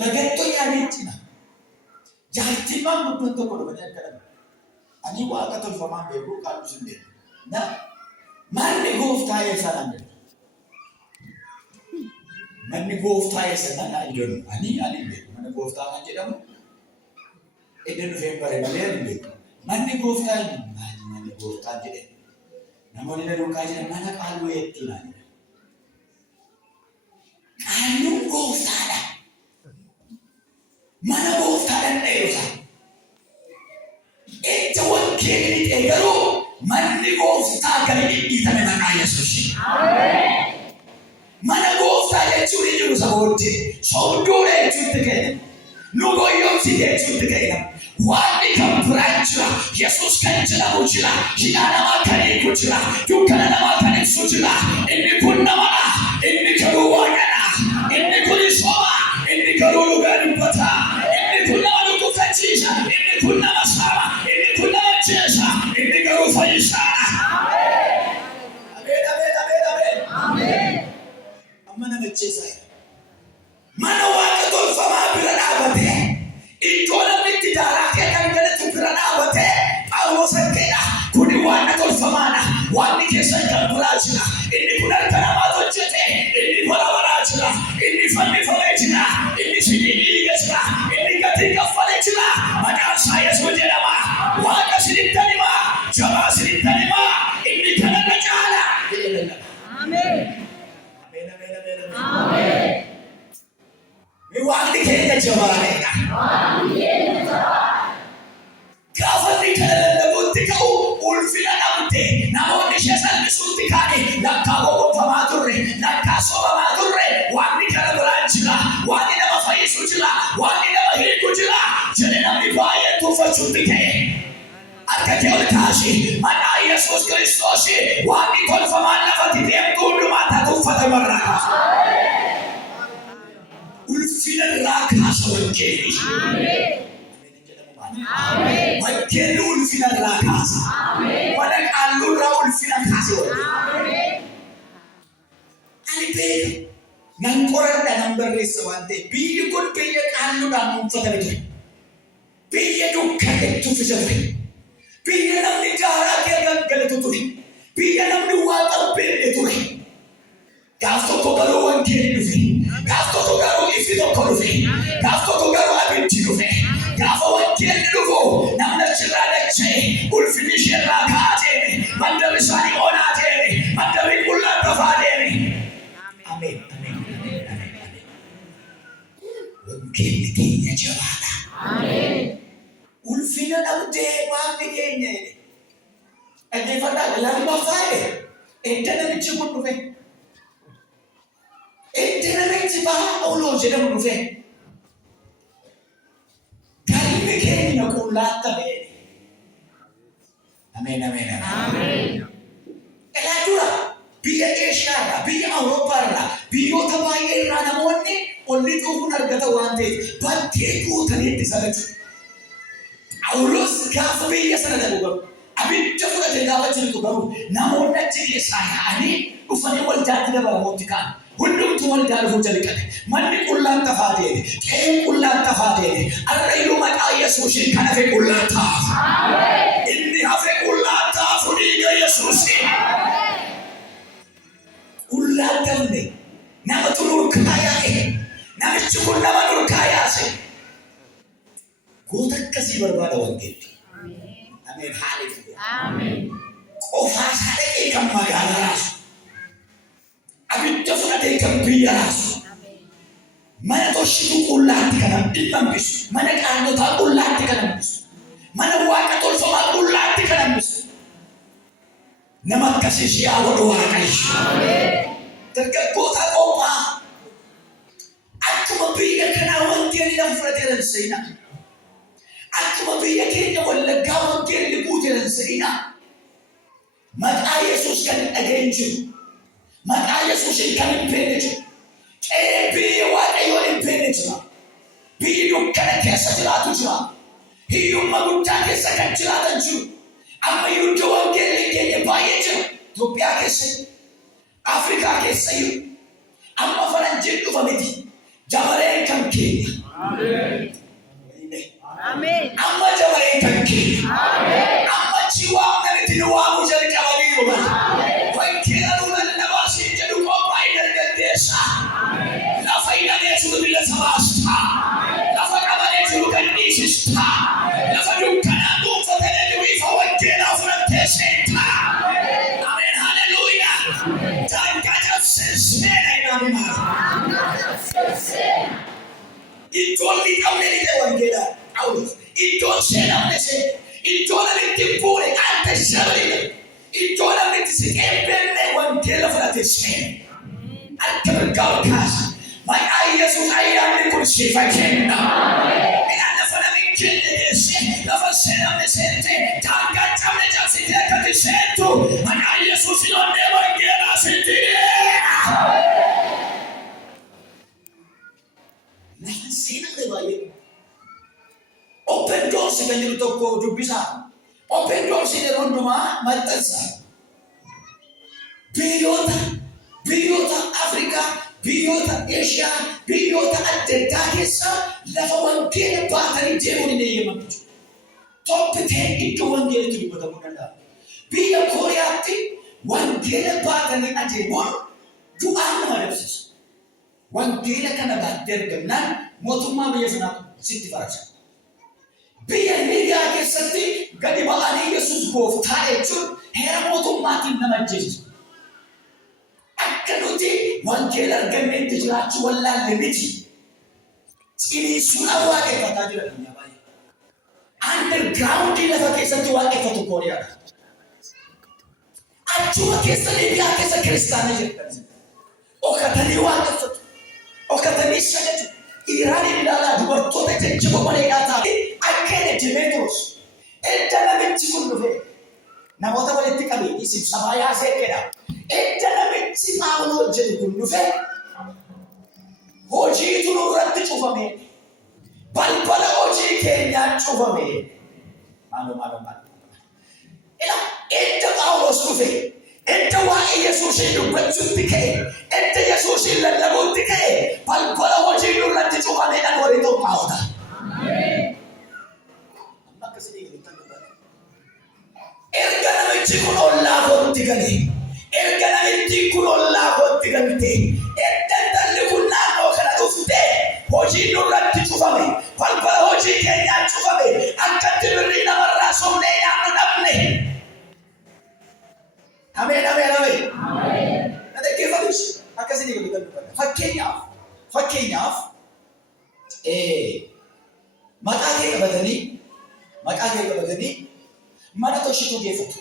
lagatto yaadechina jaartimaan guddoon tokko dhufanii akkana ani waaqa tolfamaan beekuu qaaluu sin beeku na manni gooftaa eessanaan jedhu manni gooftaa eessanaan jedhu ani beeku mana gooftaa kan jedhamu iddoo dhufee bare malee ani beeku manni gooftaa manni gooftaa jedhe namoonni na duukaa jiran mana qaaluu eettinaa jedha qaaluu gooftaadha mana gooftaadhaan dheerusa itti wangeelli garuu manni gooftaa gadi dhidhiitame maqaa Yesuusi. Mana gooftaa jechuun jiru sabootti soodduudha jechuutti kenna nu goyyomsi jechuutti kenna waan kan biraan jira Yesuus kan jedhamu jira hidhaa namaa kan eegu jira dukkana namaa kan ibsu jira inni kun namadha inni garuu waaqadha inni kun soba inni garuu dhugaa dubbata inni kun nama dhukkubsachiisa inni kun nama saama inni kun nama jeesa inni garuu fayyisa. Mana jeesa mana waaqa tolfamaa bira dhaabate iddoo namni itti daaraa kee kan galatu bira dhaabate Phaawulos akkeedha kuni waan tolfamaadha waan keessa kan biraa jira inni kun harka namaa hojjete inni barabaraa jira inni fannifamee jira inni sibiila jira inni gatii kaffalee jira maqaan isaa Yesuus jedhama waaqa sinitti hima jabaa sinitti hima inni kana na caala. Ameen. Amen. Mi waaqni keenya jabaaneedha. Gaafa inni kana lallabuutti ka'u ulfina dhabde namoonni ishee salphisuutti kaane lakkaa gowwoomfamaa turre lakkaa sobamaa turre waaqni kana biraan jira waaqni nama fayyisu jira waaqni nama hiiku jira jedhe namni baay'ee tuffachuutti ka'e. Akka kee ol kaasi maqaa Yesuus Kiristoos waaqni tolfamaan lafatti deemtu hundumaa tatuuffata barraa kaasa. Ulfina irraa kaasa wangeelli. Wangeelli ulfina irraa kaasa. Wala qaalluu irraa ulfina kaasa. Ani beeka nan qoradha nan barreessa waan ta'eef biyyi kun biyya qaalluudhaan uumfatame ture. Biyya dukkaneetti uffisa ture. Biyya namni jaaraa kee galgalatu ture. Biyya namni waaqa beekne ture. Gaaf tokko garuu wangeelli dhufe. Gaaf tokko garuu ifi tokko dhufe. Gaaf tokko garuu abiddi dhufe. Gaafa wangeelli dhufu namni achirraa dachee ulfinni isheerraa kaatee mandara isaanii onaa deeme mandarri qullaan dafaa deeme. Ameen. Wangeelli keenya jabaadha. Ameen. Ulfina dhabdee waaqni keenya dhaggeeffadhaa lammaffaa edda namichi kun dhufe edda namichi Phaawulos jedhamu dhufe galmi keenya qullaattame. Ameen. Ilaa dura biyya Eeshiyaadhaa biyya Awurooppaadhaa biyyoota baay'ee irraa namoonni olli dhufuun argata waan ta'eef bakkee guutanii itti salatu. Phaawulos gaafa biyya sana dhabu garuu abidda fudhatee gaafa jirtu garuu namoonni achi keessaa yaa'anii dhufanii waldaatti dabalamuutti ka'an. Hundumtuu waldaa dhufuu jalqabe. Manni qullaan tafaa deeme. Qe'een qullaan tafaa deeme. Arrayyuu maqaa Yesuusiin kan hafe qullaan ta'a. Inni hafe qullaan ta'a dhiiga Yesuusiin. Qullaan ta'e nama nurkaa yaa'e. Namichi kun nama nurkaa yaase. Goota akkasii barbaada wangeelli. Ameen. Haaleluyyaa. Qofaa isaa dhaqee kan magaalaa raasu. Abidda fudhatee kan biyya raasu. Mana toshituu qullaatti kan hambisu. Mana qaannotaa qullaatti kan hambisu. Mana waaqa tolfamaa qullaatti kan hambisu. Nama akkasii si hawwadhu Waaqayyo. Dargaggoota qophaa. Akkuma biyya kanaa wangeelli nama fudhateeran seenaa. Akkuma biyya keenya wallaggaa wangeelli guuteeran seenaa. Maqaa Yesuus kan dhaga'een jiru. Maqaa Yesuusiin kan hin beekne jiru. Biyya Waaqayyoon hin beekne jira. Biyyi dukkana keessa jiraatu jira. Hiyyummaa guddaa keessa kan jiraatan jiru. Amma iddoo wangeelli keenya baay'ee jira. Itoophiyaa keessa, Afrikaa keessa amma faranjiin dhufa miti. Jabaleen kan keenya. Amma jabaleen kan keenya. Amma chiwaamna itti nu waamu jalqabanii dhuman. Wangeela nu lallabaasin jedhu qophaa'ee dargaggeessa. Lafa hidhamee jiru biyya sabaasta. Lafa qabatee jiru kan dhiisista. Lafa dukkanaa dhuunfatee jiru ifa wangeelaa fudhattee seenta. Ameen haleluuyaa. Daangaa cabsee seena inaani maara. Iddoon miidhamne ni ta'e wangeelaa. Iddoon seenamne seena. Iddoon namatti fuudhe adda shabalidha. Iddoon namatti siqee beeknee wangeela fudhatee seena. Akka mirgaa kaasa. Maqaa Yesuus ayyaanni kun sifa kenna. Midhaan lafa namni kenne geesse lafa seenamne seente daangaa cabne cabsitee akkati seentu maqaa Yesuus onnee wangeelaa sentidee. Lafa seenamne baay'ee. Open doors kan jiru tokko dubbisaa. Open doors yeroo hundumaa maxxansa. Biyyoota Afrikaa. Biyyoota Eeshiyaa, biyyoota adda addaa keessa lafa wangeela baatanii deemuun hin eeyyamamu. Toppitee iddoo wangeelatti dubbatamuu danda'a. Biyya Kooriyaatti wangeela baatanii adeemuun du'aan nama dabsisa. Wangeela kana baattee argamnaan mootummaa biyya sanaa sitti farasa. Biyya Liibiyaa keessatti gadi ba'anii Yesuus gooftaa jechuun heera mootummaatiin nama ajjeesisa. Akka nuti wangeela arganneetti jiraachuu wallaalle miti. Ciniinsuudhaan waaqeffataa jira addunyaa baay'ee. Undergroundii lafa keessatti waaqeffatu Kooriyaadha. Achuma keessa Liibiyaa keessa kiristaana jedhani. Okkatanii waaqeffatu. Okkatanii sagadu. Iraaniin ilaalaa dubartoota jajjaba maleeqaa taa'e akka Demeetroos. Edda namichi kun dhufe namoota walitti qabee sibsabaa yaasee jedha. Edda namichi Phaawulos jedhu kun dhufe hojiitu nurratti cufame. Balbala hojii keenyaan cufame. Maaloo. Edda Phaawulos dhufe edda waa'ee Yesuusiin dubbachuutti ka'e edda Yesuusiin lallabuutti ka'e balbala hojii nurratti cufameedhaan waliin qophaa'uudha. Erga namichi kun ollaa kootti galee. Erga namichi kun ollaa kootti galtee. Edda intalli kun naannoo kana dhufte hojii nurratti cufame. Balbala hojii keenyaan cufame. Akkatti birrii namarraa somnee nyaannu dhabne. Ameen. Na dhaggeeffatus akkasii ni galu. Fakkeenyaaf maqaa kee qabatanii mana toshituu geeffatu.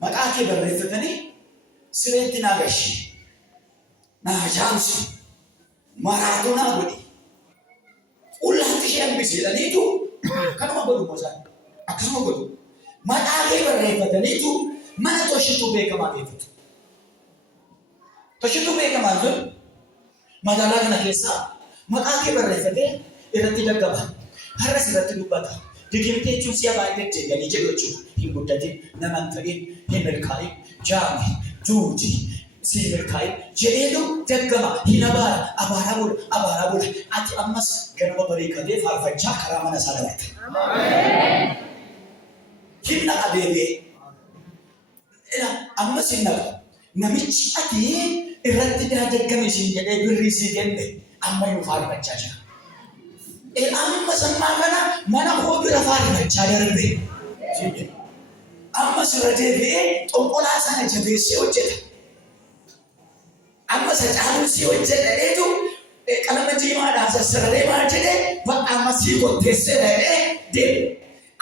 Maqaa kee barreeffatanii sireetti naa gashi. Naa jaamsu. Maraatoo naa godhi. Qullaatti ishee hambisi jedhaniitu kanuma godhu moosaan. Akkasuma godhu. Maqaa kee barreeffataniitu mana toshituu beekamaa geeffatu. Toshituu beekamaan sun magaalaa kana keessaa maqaa kee barreeffatee irratti daggaba. Har'as irratti dubbata. Digimtee jechuun si'a baay'ee jedhanii jedhu jechuudha. Hin guddatin, nama hin ta'in, hin milkaa'in, jaami, duuti, si milkaa'in jedheetu daggaba. Hin abaaraa bula. Ati ammas ganama bareekkatee faarfachaa karaa mana isaa dabarte. Hin naqa deebi'ee. Ammas hin naqa. Namichi ati irratti daggame siin jedhee birrii sii kenne ammayyuu faarfachaa jira. Amma sammaa kana mana koo bira faarfachaa darbe. Amma sirra deebi'ee xonqolaa sana jabeessee hojjeta. Amma isa caalusii hojjetadheetu qalama diimaadhaan sassararee maal jedhee bakka ammasii qopheessee dhaqee deeme.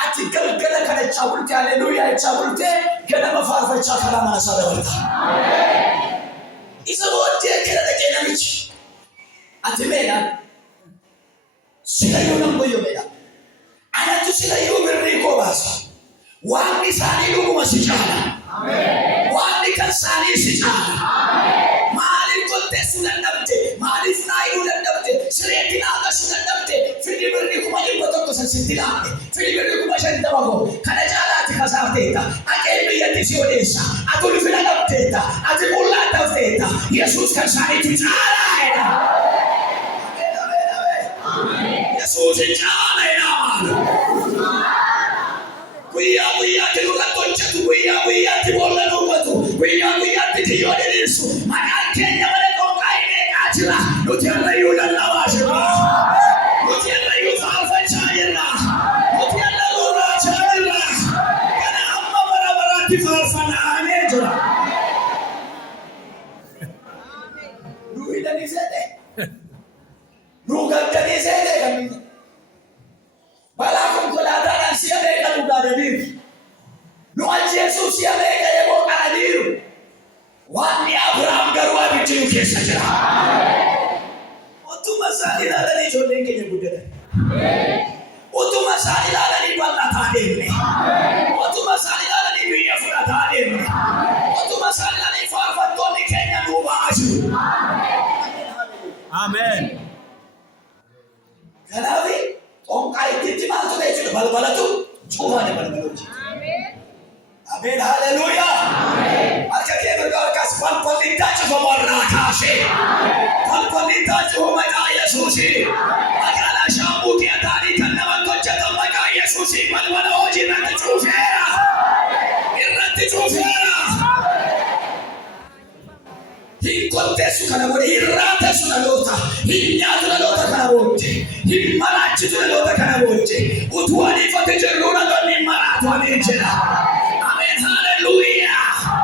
Ati galgala kadhachaa bultee haleluuyaa jechaa bultee ganama faarfachaa karaa mana isaa dabarta. Isa booddee akkana dhaqee namichi. Ati meedhaan silayyuu nan boyyoomedha. Anatu silayyuu birrii koo baasa. Waan isaanii dhuguma si caala. Waan kan isaanii si caala. Maaliif qopheessuu dadhabde? Maaliif naayiluu dadhabde? Sireetti naagashuu dadhabde? Fidii birrii 100 sitti laafte. Fidii birrii 50 koo kana caalaatti kasaafteetta. Aqeen biyyatti si odeessa. Ati ulfina dhabdeetta. Ati qullaa dhabdeetta. Yesuus kan isaaniitu caalaadha. Yesuus caala inaamaadha. Guyyaa guyyaatti nurratti hojjetu, guyyaa guyyaatti boolla nuummatu, guyyaa guyyaatti kiyyoo diriirsu. Maqaan keenya malee qooqaa hin eegaa jira. Nuti irrayyuu lallabaa jirra. Nuti irrayyuu faarfachaa jirra. Nuti irrayyuu raachaa jirra. Kana amma bara baraatti faarfanaanee jira. Nu hidhanii seete. Nu gaddanii seete kamitti. Balaa konkolaataadhaan si'a meeqa dhugaadaniiru. Nu ajjeesuu si'a meeqa eeboo qaraniiru. Waanni Abrahaam garuu abiddi nu keessa jira. Utuma isaan ilaalanii ijoolleen keenya guddatan. Utuma isaan ilaalanii bal'ataa deemne. Utuma isaan ilaalanii biyya fudhataa deemne. Utuma isaan ilaalanii faarfattoonni keenya nuu ba'aa jiru. Ameen. Kanaafi onqaa itti maaltu ta'e jechuudha balbalatu cufaane balbalatu. Ameen haleluuyaa. Harka kee mirga harkaas balballi cufamu irraa kaasee. Balballi cufamu maqaa Yesuusii. Magaalaa Shaambuu keessaanii kan nama hojjetan maqaa Yesuusii balbala hojii irratti cufeera. Irratti cufeera. Hin qopheessu kana booda hin raateessu dhaloota. Hin nyaatu dhaloota kana booda. Hin maraachisu dhaloota kana booda. Utuu adiifate jirru dhaloonni hin maraatu ani jedha.